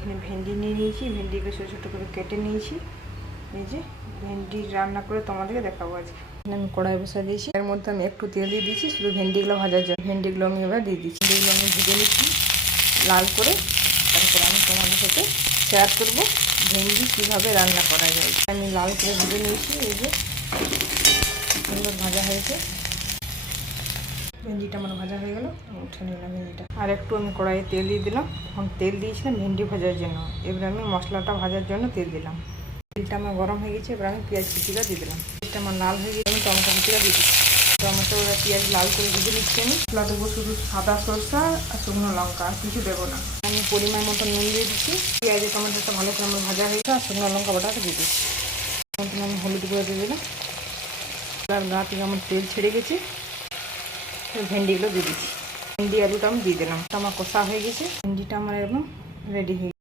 এখানে ভেন্ডি নিয়ে নিয়েছি, ভেন্ডিগুলো ছোটো ছোটো করে কেটে নিয়েছি। এই যে ভেন্ডি রান্না করে তোমাদেরকে দেখাবো আজকে। এখানে আমি কড়াই বসা দিয়েছি, এর মধ্যে আমি একটু তেল দিয়ে দিয়েছি শুধু ভেন্ডিগুলো ভাজার জন্য। ভেন্ডিগুলো আমি এবার দিয়ে দিচ্ছি, ভেন্ডিগুলো আমি ভেজে নিচ্ছি লাল করে। তারপরে আমি তোমাদের সাথে শেয়ার করবো ভেন্ডি কীভাবে রান্না করা যায়। আমি লাল করে ভেজে নিয়েছি, এই যে সুন্দর ভাজা হয়েছে। ভেন্ডিটা আমার ভাজা হয়ে গেল, উঠে নিলাম ভেন্ডিটা। আর একটু আমি কড়াইয়ে তেল দিয়ে দিলাম, এখন তেল দিয়েছিলাম ভেন্ডি ভাজার জন্য। এবার আমি মশলাটা ভাজার জন্য তেল দিলাম। তেলটা আমার গরম হয়ে গেছে, এবার আমি পেঁয়াজ কুচিটা দিয়ে দিলাম। তেলটা আমার লাল হয়ে গেছে, আমি টমেটো কুচিটা দিয়ে দিচ্ছি। টমেটো আর পেঁয়াজ লাল করে ভেজে নিচ্ছি আমি। মশলা দেবো শুধু সাদা সরষা আর শুকনো লঙ্কা, আর কিছু দেবো না। আমি পরিমাণ মতো নুন দিয়ে দিচ্ছি। পেঁয়াজ টমেটোটা ভালো করে আমার ভাজা হয়ে গেছে, আর শুকনো লঙ্কা বাটাটা দিয়ে দিচ্ছি। আমি হলুদ গুঁড়ো দিয়ে দিলাম। আর গা থেকে আমার তেল ছেড়ে গেছে, ভেন্ডিগুলো দিয়ে দিচ্ছি। ভেন্ডি আলুটা আমি দিয়ে দিলাম। আমার কষা হয়ে গেছে, ভেন্ডিটা আমার একদম রেডি হয়ে গেছে।